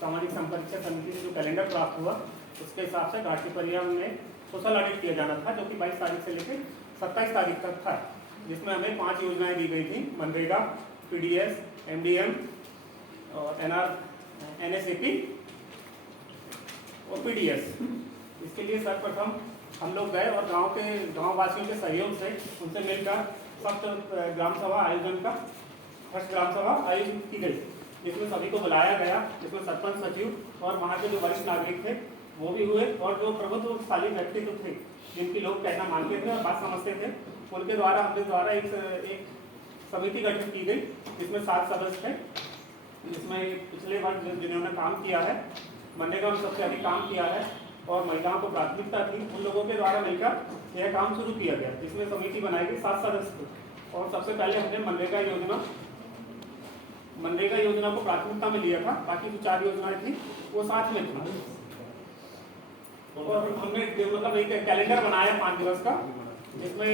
सामाजिक संपरीक्षा समिति से जो कैलेंडर प्राप्त हुआ उसके हिसाब से घाटी परिया में सोशल ऑडिट किया जाना था, जो कि 22 तारीख से लेकर 27 तारीख तक था, जिसमें हमें 5 योजनाएं दी गई थी: मनरेगा, पीडीएस, एमडीएम और एनएसएपी और पीडीएस। इसके लिए सर्वप्रथम हम लोग गए और गांव वासियों के सहयोग से उनसे मिलकर फर्स्ट ग्राम सभा आयोजित की गई, जिसमें सभी को बुलाया गया, जिसमें सरपंच, सचिव और वहाँ के जो वरिष्ठ नागरिक थे वो भी हुए, और जो प्रभुत्वशाली व्यक्तित्व थे जिनकी लोग कहना मानते थे और बात समझते थे, उनके द्वारा हमने द्वारा एक समिति गठित की गई, जिसमें 7 सदस्य थे, जिसमें पिछले वर्ष जिन्होंने काम किया है, मनरेगा में सबसे अधिक काम किया है और महिलाओं को प्राथमिकता थी, उन लोगों के द्वारा मिलकर यह काम शुरू किया गया, जिसमें समिति बनाई गई 7 सदस्य थे। और सबसे पहले हमने मनरेगा योजना को प्राथमिकता में लिया था, बाकी जो 4 योजनाएं थी वो साथ में थी। और हमने मतलब एक कैलेंडर बनाया 5 दिवस का, जिसमें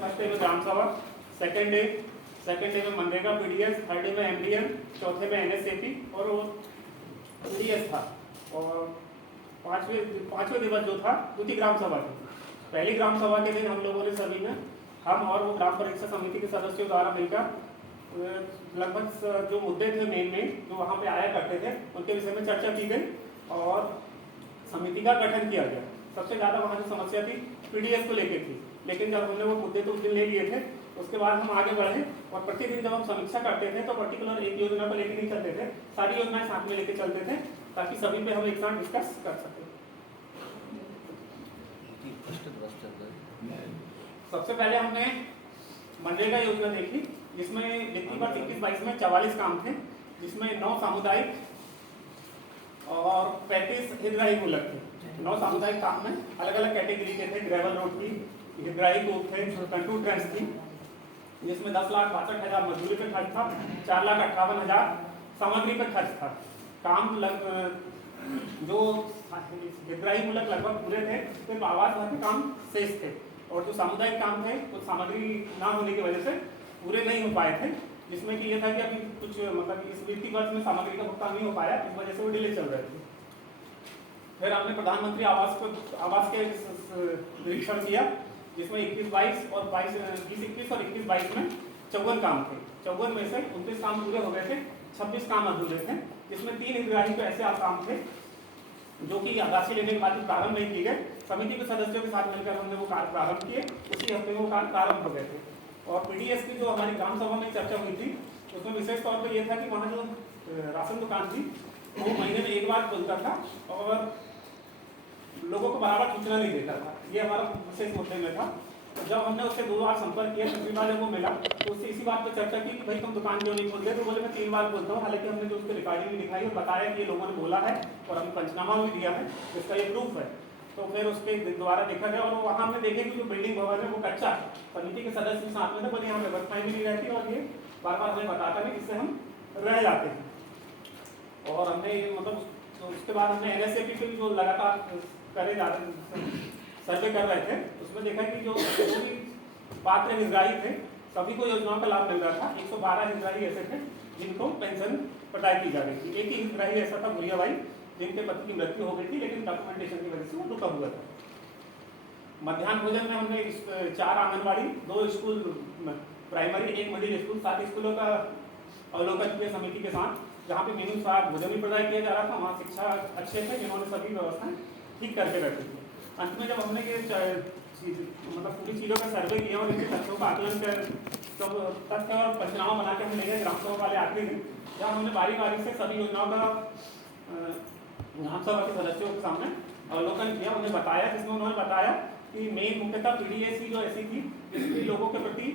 फर्स्ट डे में ग्राम सभा, सेकेंड डे में मनरेगा पीडीएस, थर्ड डे में एमडीएम, चौथे में एनएसएपी और पीडीएस था, और पांचवें दिवस जो था दूसरी ग्राम सभा थी। पहली ग्राम सभा के दिन हम लोगों ने सभी ने, हम और वो ग्राम परीक्षा समिति के सदस्यों द्वारा मिलकर लगभग जो मुद्दे थे मेन जो वहाँ पे आया करते थे उनके विषय में चर्चा की गई और समिति का गठन किया गया। सबसे ज़्यादा वहाँ जो समस्या थी पीडीएस को लेकर थी, लेकिन जब हमने वो मुद्दे तो उस दिन ले लिए थे, उसके बाद हम आगे बढ़े और प्रतिदिन जब हम समीक्षा करते थे तो पर्टिकुलर एक योजना को लेकर नहीं चलते थे, सारी योजनाएं साथ में लेकर चलते थे, ताकि सभी पे हम एक साथ डिस्कस कर सकें। सबसे पहले हमने मनरेगा योजना देखी, जिसमें वित्तीय वर्ष 21-22 में 44 काम थे, जिसमें 9 सामुदायिक और 65 हितग्राही मूलक थे। 9 सामुदायिक काम में अलग अलग कैटेगरी के थे, ग्रेवल रोड थी, हितग्राही कूप थे, कंटूर ट्रेंच थी, जिसमें 10,62,000 मजदूरी पे खर्च था, 4,58,000 सामग्री पे खर्च था। काम जो हितग्राही मूलक लगभग पूरे थे, फिर आवास भर के काम शेष थे, और जो सामुदायिक काम थे वो सामग्री ना होने की वजह से पूरे नहीं हो पाए थे, जिसमें कि ये था कि अभी कुछ मतलब इस वित्तीय वर्ष में सामग्री का भुगतान नहीं हो पाया, इस वजह से वो डिले चल रहे थे। फिर हमने प्रधानमंत्री आवास के निरीक्षण किया, जिसमें 21-22 और 20-21 और 21-22 में 54 काम थे। 54 में से 29 काम पूरे हो गए थे, 26 काम अधूरे थे, जिसमें 3 हितग्राही पे ऐसे काम थे जो कि आवासीय लेने के बाद प्रारंभ नहीं किए गए। समिति के सदस्यों के साथ मिलकर हमने वो कार्य प्रारंभ किए, उसी हफ्ते वो कार्य प्रारंभ हो गए थे। और पीडीएस की जो हमारी ग्राम सभा में चर्चा हुई थी, उसमें विशेष तौर पर यह था कि वहाँ जो राशन दुकान थी वो महीने में एक बार खुलता था और लोगों को बराबर सूचना नहीं देता था, ये हमारा विशेष मुद्दे में था। जब हमने उससे 2 बार संपर्क किया, तीसरी बार जब वो मिला तो उससे इसी बात पर चर्चा की कि भाई तुम दुकान क्यों नहीं खोलते, तो बोले मैं 3 बार खोलता हूँ। हालांकि हमने जो उसकी रिकॉर्डिंग भी दिखाई और बताया कि ये लोगों ने बोला है और हमने पंचनामा भी दिया है, इसका ये प्रूफ है। तो फिर उसके द्वारा देखा गया और वहाँ हमने देखे कि जो बिल्डिंग भवन है वो कच्चा है, समिति के सदस्य साथ में थे, बोले यहाँ व्यवस्थाएं भी नहीं रहती और ये बार बार हमें बताता नहीं, जिससे हम रह जाते हैं। और हमने मतलब तो उसके बाद हमने एनएसएपी पे भी जो लगातार करे जा रहे सर्वे कर रहे थे, उसमें देखा कि जो पात्र हितग्राही थे सभी को योजनाओं का लाभ मिल रहा था। 112 हितग्राही ऐसे थे जिनको पेंशन प्रदाय की जा रही थी। एक ही हितग्राही ऐसा था भूरिया भाई, जिनके पति की मृत्यु हो गई थी, लेकिन डॉक्यूमेंटेशन की वजह से वो रुका हुआ था। मध्याह्न भोजन में हमने 4 anganwadi, 2 school primary, 1 middle school, 7 स्कूलों का अवलोकन किया समिति के साथ, जहाँ पे मेनू साथ भोजन भी प्रदाय किया जा रहा था। वहाँ शिक्षा अच्छे थे, जिन्होंने सभी व्यवस्थाएं ठीक करके रखी थी। अंत में जब हमने ये मतलब पूरी चीज़ों का सर्वे किया और इनके तथ्यों का आकलन कर तो तथ्य और पंचनामा बना के हम ले गए ग्राम सभा वाले आखिरी दिन, जहाँ हमने बारी से सभी योजनाओं का ग्राम सभा के सदस्यों के सामने अवलोकन किया, उन्हें बताया, जिसमें उन्होंने बताया कि मेन मुख्यतः पीडीएस की जो ऐसी थी जिसकी लोगों के प्रति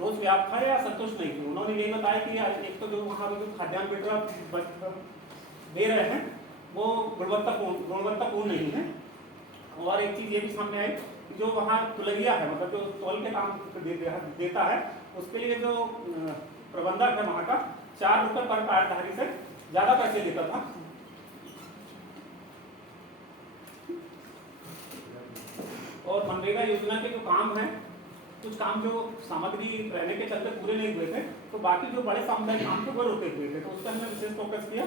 रोज व्याप्त था या संतुष्ट नहीं थी। उन्होंने यही बताया कि एक तो जो वहाँ जो खाद्यान्न वितरण दे रहे हैं वो गुणवत्तापूर्ण नहीं है, और एक चीज़ ये भी सामने आई कि जो वहाँ तुलरिया है, मतलब जो तौल के काम देता है, उसके लिए जो प्रबंधक है वहाँ का 4 रुपये पर कार्डधारी से ज़्यादा पैसे देता था। और मनरेगा योजना के जो काम हैं, कुछ काम जो सामग्री रहने के चलते पूरे नहीं हुए थे, तो बाकी जो बड़े सामुदायिक काम थे वो रुके हुए थे, तो उस पर हमने विशेष फोकस किया।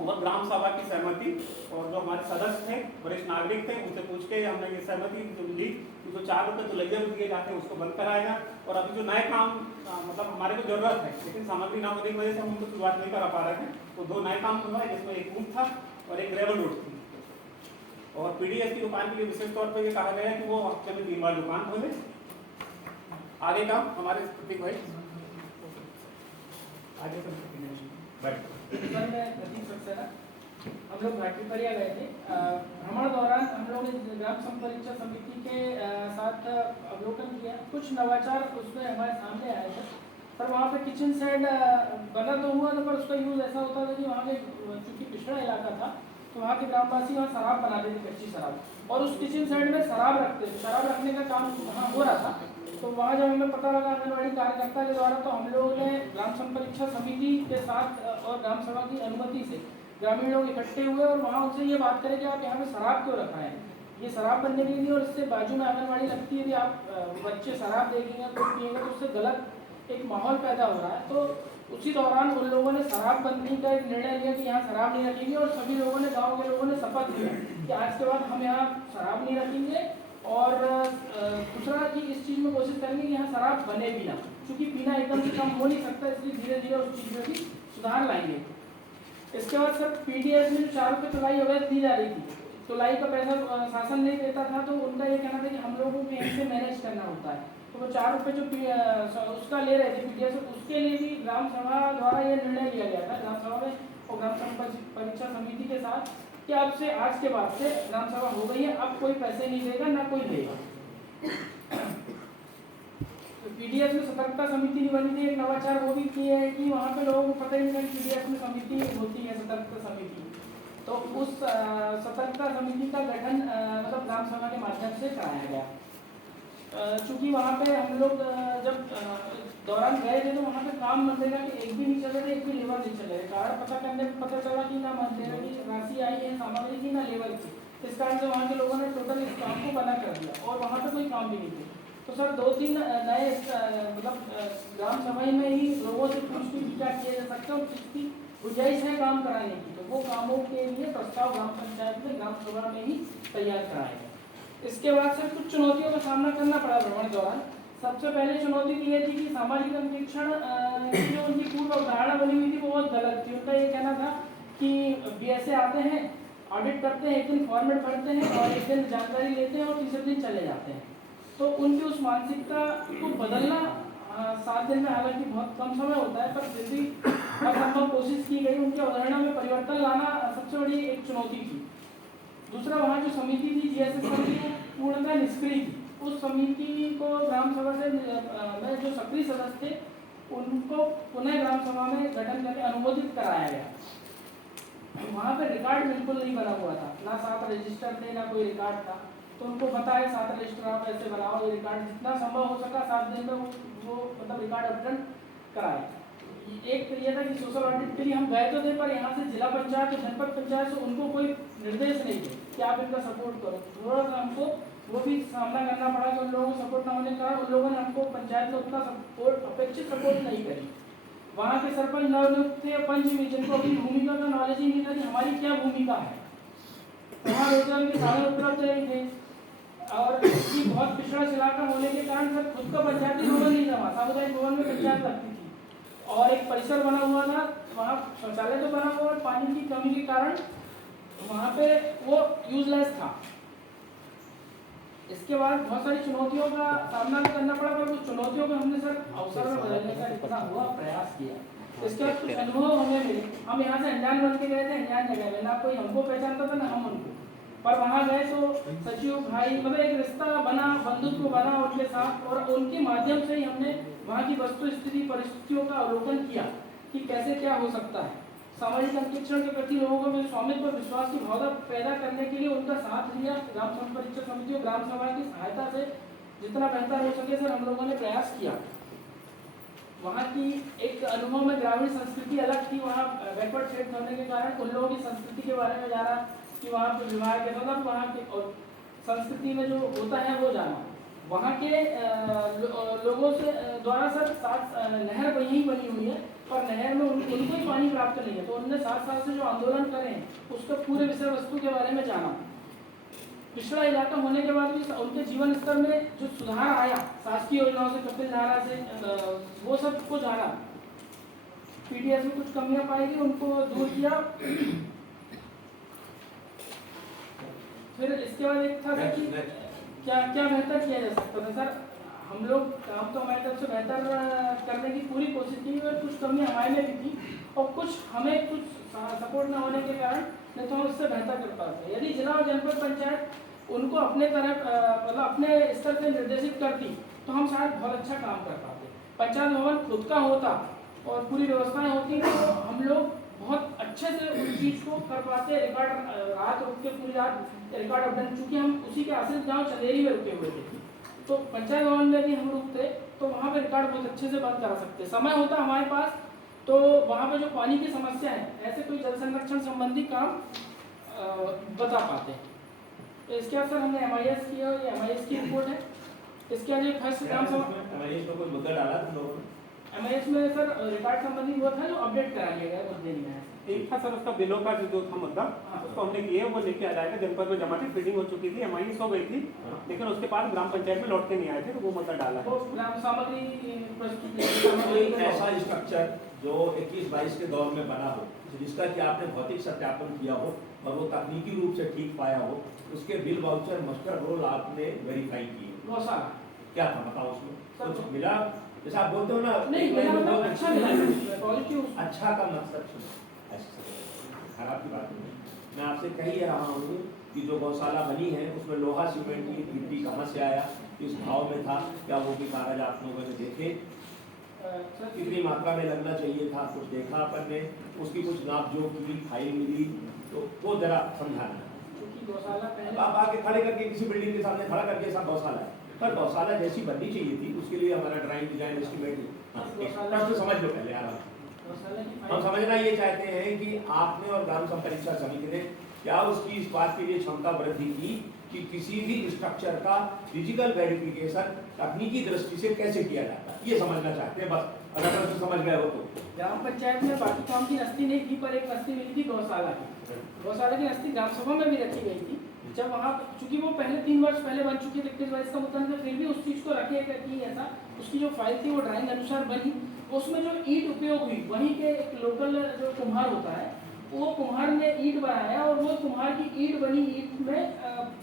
और ग्राम सभा की सहमति और जो हमारे सदस्य थे, वरिष्ठ नागरिक थे, उनसे पूछ के हमने ये सहमति जो ली कि जो 4 रुपये तो लगे दिए जाते हैं उसको बंद कराएगा। और अभी जो नए काम मतलब हमारे को जरूरत है लेकिन सामग्री ना होने की वजह से हम उनको शुरुआत नहीं करा पा रहे थे, तो 2 नए काम हुआ है जिसमें एक ऊँट था और एक ग्रेवल रोड थी। और पीडीएस की दुकान के लिए विशेष तौर पर ये कहा गया है कि वो हफ्ते में 3 बार दुकान खोले। आगे का हमारे प्रतीक भाई आगे हम लोग भाटीपरिया गए थे। भ्रमण दौरान हम लोग ने ग्राम संपरीक्षा समिति के साथ अवलोकन किया। कुछ नवाचार उसमें हमारे सामने आए थे, पर वहाँ पे किचन सेट बना तो हुआ था, पर उसका यूज़ ऐसा होता था कि वहाँ पे चूँकि पिछड़ा इलाका था तो वहाँ के ग्रामवासी वहाँ शराब बनाते थे, कच्ची शराब, और उस किचन सेट में शराब रखते थे। शराब रखने का काम वहाँ हो रहा था। तो वहाँ जब हमें पता लगा आंगनबाड़ी कार्यकर्ता के द्वारा, तो हम लोगों ने ग्राम संपरीक्षा समिति के साथ और ग्राम सभा की अनुमति से ग्रामीण लोग इकट्ठे हुए और वहाँ उनसे ये बात करें कि आप यहाँ पे शराब क्यों रखा है, ये शराब बनने के लिए, और इससे बाजू में आंगनबाड़ी लगती है, यदि आप बच्चे शराब देखेंगे तो पिएंगे तो उससे गलत एक माहौल पैदा हो रहा है। तो उसी दौरान उन लोगों ने शराब बंदी का एक निर्णय लिया कि यहाँ शराब नहीं रखेंगे, और सभी लोगों ने, गाँव के लोगों ने शपथ लिया कि आज के बाद हम यहाँ शराब नहीं रखेंगे। और दूसरा कि इस चीज़ में कोशिश करेंगे कि यहाँ शराब बने भी ना, क्योंकि पीना एकदम से कम हो नहीं सकता, इसलिए धीरे धीरे उस चीज़ में भी सुधार लाएंगे। इसके बाद सर पीडीएस में जो 4 रुपये तुलाई वगैरह दी जा रही थी, तुलाई का पैसा शासन नहीं देता था, तो उनका ये कहना था कि हम लोगों को यहीं से मैनेज करना होता है। तो वो 4 रुपये जो उसका ले रहे थे पीडीएस, उसके लिए भी ग्राम सभा द्वारा ये निर्णय लिया गया था ग्राम सभा में और ग्राम परीक्षा समिति के साथ कि अब से आज के बाद से ग्राम सभा हो गई है, अब कोई पैसे नहीं देगा ना कोई देगा। तो पीडीएस में सतर्कता समिति नहीं बनी थी। एक नवाचार वो भी किए है कि वहाँ पे लोगों को पता ही नहीं था पीडीएस में समिति होती है, सतर्कता समिति। तो उस सतर्कता समिति का गठन मतलब ग्राम सभा के माध्यम से कराया गया। चूँकि वहाँ पे हम लोग जब दौरान गए थे तो वहाँ पे काम मनरेगा के एक भी नहीं चल रहे थे, एक भी लेबर नहीं चल रहे। कारण पता करने पर पता चला कि ना मनरेगा की राशि आई है सामग्री की, ना लेबर की। इस कारण से वहाँ के लोगों ने टोटल इस काम को बना कर दिया और वहाँ पे कोई काम भी नहीं थे। तो सर 2-3 नए मतलब ग्राम सभा में ही लोगों से पूछ के क्या किया जा सकता है और किसकी गुंजाइश है काम कराने की, तो वो कामों के लिए प्रस्ताव ग्राम पंचायत में ग्राम सभा में ही तैयार कराएगा। इसके बाद सर कुछ चुनौतियों का सामना करना पड़ा भ्रमण दौरान। सबसे पहले चुनौती ये थी कि सामाजिक अंकेक्षण की जो उनकी पूर्व अवधारणा बनी हुई थी वो बहुत गलत थी। उनका ये कहना था कि बीएसए आते हैं, ऑडिट करते हैं, एक दिन फॉर्मेट भरते हैं और एक दिन जानकारी लेते हैं और तीसरे दिन चले जाते हैं। तो उनकी उस मानसिकता को बदलना 7 दिन में हालांकि बहुत कम समय होता है, पर फिर भी हर संभव कोशिश की गई। उनकी अवधारणा में परिवर्तन लाना सबसे बड़ी एक चुनौती थी। दूसरा, वहाँ जो समिति थी जीएसएस समिति वो पूर्णतः निष्क्रिय थी। उस समिति को ग्राम सभा से में जो सक्रिय सदस्य थे उनको पुनः ग्राम सभा में गठन करके अनुमोदित कराया गया। वहाँ पे रिकॉर्ड बिल्कुल नहीं बना हुआ था, ना 7 रजिस्टर थे ना कोई रिकॉर्ड था। तो उनको बताया 7 रजिस्टर आप ऐसे बनाओ, ये रिकॉर्ड जितना संभव हो सका 7 दिन में वो मतलब रिकॉर्ड अपडेट कराए। एक तो ये था कि सोशल ऑडिट के लिए हम गए तो थे, पर यहाँ से जिला पंचायत और जनपद पंचायत से उनको कोई निर्देश नहीं थे कि आप इनका सपोर्ट करो। थोड़ा सा हमको वो भी सामना करना पड़ा कि उन लोगों को सपोर्ट ना होने के कारण उन लोगों ने हमको पंचायत में उतना सपोर्ट अपेक्षित सपोर्ट नहीं करी। वहाँ के सरपंच नवनियुक्त थे, पंच भी, जिनको अभी भूमिका का नॉलेज ही नहीं था कि हमारी क्या भूमिका है। वहाँ रोजगार के साधन उपलब्ध नहीं थे और बहुत पिछड़ा इलाका होने के कारण सर खुद का पंचायती भवन नहीं था। सामुदायिक भवन में पंचायत लगती थी और एक परिसर बना हुआ था, वहाँ शौचालय तो बना हुआ और पानी की कमी के कारण वहाँ पे वो यूजलेस था। इसके बाद बहुत सारी चुनौतियों का सामना भी करना पड़ा, पर कुछ चुनौतियों को हमने सर अवसर में बदलने का जितना हुआ प्रयास किया। इसके बाद कुछ अनुभव हमें मिले। हम यहाँ से अनजान बन के गए थे, अनजान जगह में, ना कोई हमको पहचानता था ना हम उनको, पर वहाँ गए तो सचिव भाई मतलब एक रिश्ता बना, बंधुत्व बना उनके साथ और उनके माध्यम से ही हमने वहाँ की वस्तु स्थिति परिस्थितियों का अवलोकन किया कि कैसे क्या हो सकता है। सामाजिक अंकेक्षण के प्रति लोगों में स्वामित्व और विश्वास की भावना पैदा करने के लिए उनका साथ लिया। ग्राम संपरीक्षा समिति और ग्राम सभा की सहायता से जितना बेहतर हो सके सर हम लोगों ने प्रयास किया। वहाँ की एक अनुभव में ग्रामीण संस्कृति अलग थी। वहाँ बैकवर्ड क्षेत्र होने के कारण उन लोगों की संस्कृति के बारे में जाना कि वहाँ पर विवाह कैसा था, वहाँ के और संस्कृति में जो होता है वो जाना। वहाँ के लोगों से द्वारा सर 7 नहर वहीं बनी हुई है और नहर में उनको ही पानी प्राप्त नहीं है। तो उन्होंने 7 साल से जो आंदोलन करे हैं उसका पूरे विषय वस्तु के बारे में जाना। पिछड़ा इलाका होने के बाद भी उनके जीवन स्तर में जो सुधार आया शासकीय योजनाओं से, कपिल धारा से, वो सब को जाना। पीडीएस में कुछ कमियां पाई गई, उनको दूर किया। फिर इसके बाद एक था कि क्या क्या बेहतर किया जा सकता था। सर हम लोग काम तो हमारी तरफ से बेहतर करने की पूरी कोशिश की और कुछ कमियां हमारे में भी थी और कुछ हमें कुछ सपोर्ट न होने के कारण नहीं तो हम इससे बेहतर कर पाते। यदि जिला और जनपद पंचायत उनको अपने तरफ मतलब अपने स्तर से निर्देशित करती तो हम शायद बहुत अच्छा काम कर पाते। पंचायत भवन खुद का होता और पूरी व्यवस्थाएं होती तो हम लोग बहुत अच्छे से उस चीज़ को कर पाते। रिकॉर्ड रात रुक के पूरी रात रिकॉर्ड अपडेट, चूँकि हम उसी के आश्रित गाँव चंदेरी में रुके हुए थे तो पंचायत भवन में भी हम रुकते तो वहाँ पे रिकॉर्ड बहुत अच्छे से बंद करा सकते। समय होता हमारे पास तो वहाँ पे जो पानी की समस्या है ऐसे कोई जल संरक्षण संबंधी काम बता पाते। तो इसके बाद सर हमने MIS की और ये MIS की रिपोर्ट है। इसके आगे फर्स्ट ग्राम सभा MIS में कोई मुद्दा डाला तुम लोगों ने? MIS में सर रिकॉर्ड संबंधी वो था जो अपडेट करा लिया गया मुद्दे नहीं है। एक था सर उसका बिलों का जो था मुद्दा, उसको हमने किया वो लेके आ जाएगा। जनपद में जमा थी, फीडिंग हो चुकी थी, MIS हो गई थी, लेकिन उसके बाद ग्राम पंचायत में लौट के नहीं आए थे तो वो मुद्दा डाला है। वो ग्राम सामग्री कोई ऐसा स्ट्रक्चर जो 21-22 के दौर में बना हो जिसका कि आपने भौतिक सत्यापन किया हो और वो तकनीकी रूप से ठीक पाया हो, उसके बिल वाउचर मस्टर रोल आपने वेरीफाई किए, क्या था बताओ उसमें कुछ मिला? जैसे आप बोलते हो ना नहीं मिला, मतलब अच्छा मिला पॉजिटिव। अच्छा का मकसद खराब की बात नहीं। मैं आपसे कह ही रहा हूँ कि जो गौशाला बनी है उसमें लोहा सीमेंट की गिट्टी कहाँ से आया, किस भाव में था, क्या वो भी कागज आप लोगों ने देखे, कितनी मात्रा में लगना चाहिए था, कुछ देखा अपन ने, उसकी कुछ नाप जोख की फाइल मिली, तो वो जरा समझाना। आप आके खड़े करके किसी बिल्डिंग के सामने खड़ा करके सब गौशाला है, पर गौशाला जैसी बननी चाहिए थी उसके लिए हमारा ड्राइंग डिजाइन एस्टिमेट प्रश्न समझ लो पहले यार। हम समझना ये चाहते हैं कि आपने और ग्राम संपरीक्षा समिति ने क्या उसकी इस बात के लिए क्षमता वृद्धि की कि किसी भी स्ट्रक्चर का फिजिकल वेरिफिकेशन तकनीकी दृष्टि से कैसे किया जाता है, ये समझना चाहते हैं बस। अगर आप समझ गए हो तो ग्राम पंचायत में बाकी काम की नस्ती नहीं थी, पर एक नस्ती मिली थी गौशाला की। गौशाला की नस्ती ग्राम सभा में भी रखी गई थी। जब वहाँ चूंकि वो पहले 3 वर्ष पहले बन चुकी थी 21-22 का मुद्दा, फिर भी उस चीज़ को रखे कि ऐसा उसकी जो फाइल थी वो ड्राइंग अनुसार बनी। उसमें जो ईंट उपयोग हुई वहीं के एक लोकल जो कुम्हार होता है वो कुम्हार ने ईंट बनाया और वो कुम्हार की ईंट बनी ईंट में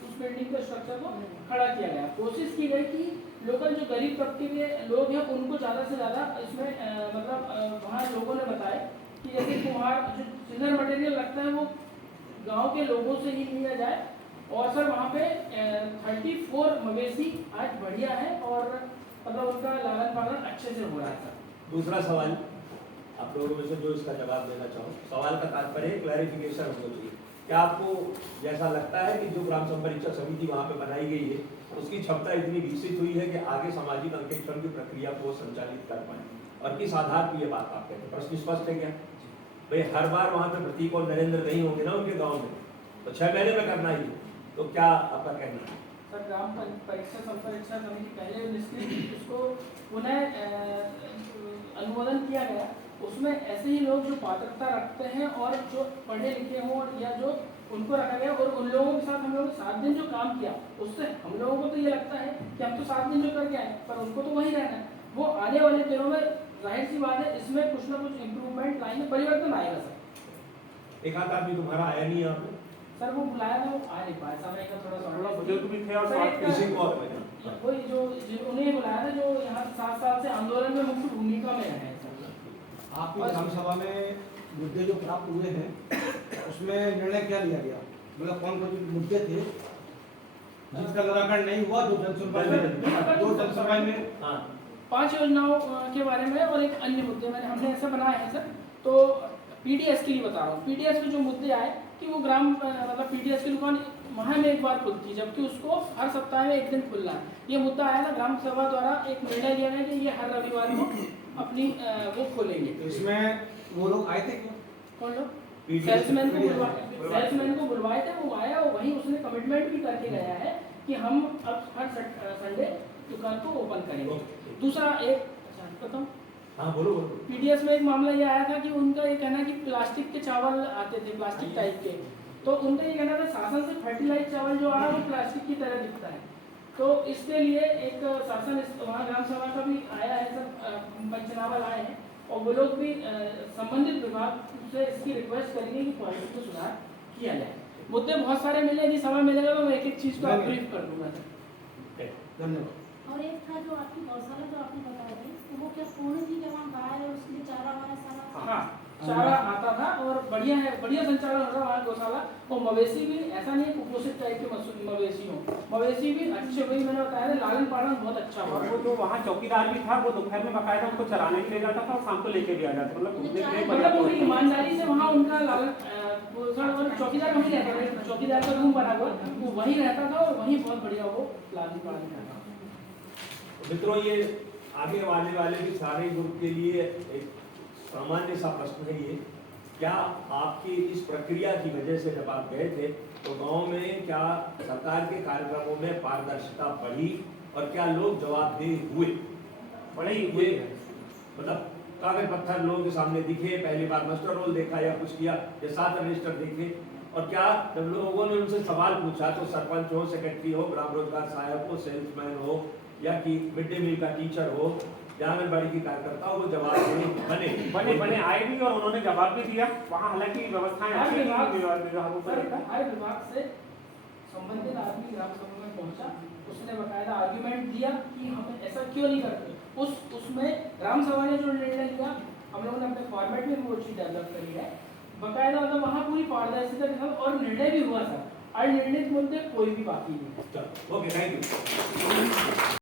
उस बिल्डिंग के स्ट्रक्चर को खड़ा किया गया। कोशिश की गई कि लोकल जो गरीब तबके के लोग हैं उनको ज़्यादा से ज़्यादा इसमें मतलब वहाँ लोगों ने बताया कि जैसे कुम्हार जो सिजर मटेरियल लगता है वो गांव के लोगों से ही लिया जाए। और सर वहाँ पे 34 मवेशी आज बढ़िया है और मतलब उनका लालन पालन अच्छे से हो रहा है। सर दूसरा सवाल आप लोगों में से जो इसका जवाब देना चाहो, सवाल का तात्पर्य क्लैरिफिकेशन होना चाहिए। क्या आपको जैसा लगता है कि जो ग्राम संपरीक्षा समिति वहाँ पे बनाई गई है उसकी क्षमता इतनी विकसित हुई है कि आगे सामाजिक अंकेक्षण की प्रक्रिया को संचालित कर पाए, और किस आधार पर ये बात आप कहते हैं? प्रश्न स्पष्ट है क्या भाई? हर बार वहाँ पे प्रतीक और नरेंद्र नहीं होंगे ना उनके गाँव में, तो 6 महीने में करना ही, तो क्या आपका कहना है? सर ग्राम परीक्षा संपरीक्षा समिति पहले निष्क्रिय उसको पुनः अनुमोदन किया गया। उसमें ऐसे ही लोग जो पात्रता रखते हैं और जो पढ़े लिखे हों या जो उनको रखा गया, और उन लोगों के साथ हम लोगों ने 7 दिन जो काम किया उससे हम लोगों को तो ये लगता है कि हम तो 7 दिन जो करके आए, पर उनको तो वही रहना है। वो आने वाले दिनों में जाहिर सी बात है इसमें कुछ ना कुछ इम्प्रूवमेंट लाएंगे, परिवर्तन आएगा। सर एक आध आदमी तुम्हारा आया नहीं यहाँ पे? सर वो बुलाया था, वो आ नहीं पाया, समय का थोड़ा बुजुर्ग भी थे और किसी को कोई जो उन्हें बुलाया था जो यहाँ 7 साल से आंदोलन में मुख्य भूमिका में रहे। आपकी ग्राम सभा में मुद्दे जो प्राप्त हुए हैं उसमें निर्णय क्या लिया गया, मतलब कौन कौन से मुद्दे थे जिसका निराकरण नहीं हुआ? जो जनसभा में 5 योजनाओं के बारे में और एक अन्य मुद्दे मैंने हमने ऐसा बनाया है। सर तो पीडीएस के लिए बता रहा हूँ, पीडीएस में जो मुद्दे आए कि वो ग्राम मतलब पीडीएस की दुकान माह में एक बार खुलती है जबकि उसको हर सप्ताह में एक दिन खुलना है। ये मुद्दा आया था, ग्राम सभा द्वारा एक निर्णय लिया गया कि ये हर रविवार को अपनी वो खोलेंगे। तो इसमें वो लोग आए थे? कौन लोग? सेल्समैन को बुलवाए थे, वो आया और वहीं उसने कमिटमेंट भी करके गया है कि हम अब हर संडे दुकान को ओपन करेंगे। ओके। दूसरा एक अच्छा बताऊं, हाँ बोलो बोलो। पीडीएस में एक मामला ये आया था कि उनका ये कहना है कि प्लास्टिक के चावल आते थे, प्लास्टिक टाइप के, तो उनका ये कहना था शासन से फर्टिलाइज चावल जो आ रहा है वो प्लास्टिक की तरह दिखता है। तो इसके लिए एक शासन वहाँ ग्राम सभा का भी आया है, सब पंचनामा लाए हैं और वो लोग भी संबंधित विभाग से इसकी रिक्वेस्ट करेंगे कि क्वालिटी को सुधार किया जाए। मुद्दे बहुत सारे मिले, यदि समय मिलेगा तो मैं एक एक चीज़ को ब्रीफ कर दूंगा सर। धन्यवाद। और एक था जो आपकी गौशाला जो आपने बताया थी, तो वो क्या पूर्ण थी जब हम गाय और उसके लिए चारा वारा सारा? हाँ, चारा आता था और बढ़िया है, बढ़िया संचालन हो रहा है वहाँ गौशाला। और मवेशी भी ऐसा नहीं कुपोषित टाइप के मवेशी हो, मवेशी भी अच्छे, वही मैंने बताया था, लालन पालन बहुत अच्छा हुआ। और वो जो वहाँ चौकीदार भी था वो दोपहर में बकायदा उनको चराने के लिए जाता था और शाम को लेके भी आ जाता, मतलब पूरी ईमानदारी से वहाँ उनका लालन पोषण, और चौकीदार वहीं रहता था, चौकीदार का रूम बना हुआ वो वहीं रहता था और वहीं बहुत बढ़िया वो लालन पालन करता था। मित्रों, ये आगे आने वाले भी सारे ग्रुप के लिए एक सामान्य सा प्रश्न है ये, क्या आपकी इस प्रक्रिया की वजह से जब आप गए थे तो गांव में क्या सरकार के कार्यक्रमों में पारदर्शिता बढ़ी और क्या लोग जवाबदेह हुए? बड़े ही ये मतलब कागज पत्थर लोगों के सामने दिखे, पहली बार मास्टर रोल देखा या कुछ किया या 7 रजिस्टर देखे, और क्या जब लोगों ने उनसे सवाल पूछा तो सरपंच हो, सेक्रेटरी हो, ग्राम रोजगार सहायक हो, सेल्समैन हो या कि मिड डे मील का टीचर हो या आंगनबाड़ी की कार्यकर्ता हो, वो जवाब बने आए भी और उन्होंने जवाब भी दिया। वहाँ हालांकि व्यवस्थाएं हर अच्छी विभाग थी, विभागों पर रहता। हर विभाग से संबंधित आदमी ग्राम सभा में पहुंचा, उसने बकायदा आर्ग्यूमेंट दिया कि हम ऐसा क्यों नहीं करते। उसमें ग्राम सभा ने जो निर्णय लिया, हम लोगों ने अपने फॉर्मेट में वो चीज़ डेवलप करी है बकायदा, मतलब वहाँ पूरी पारदर्शिता के साथ और निर्णय भी हुआ सर। अनिर्णित मुद्दे कोई भी बाकी नहीं है। Okay, thank you.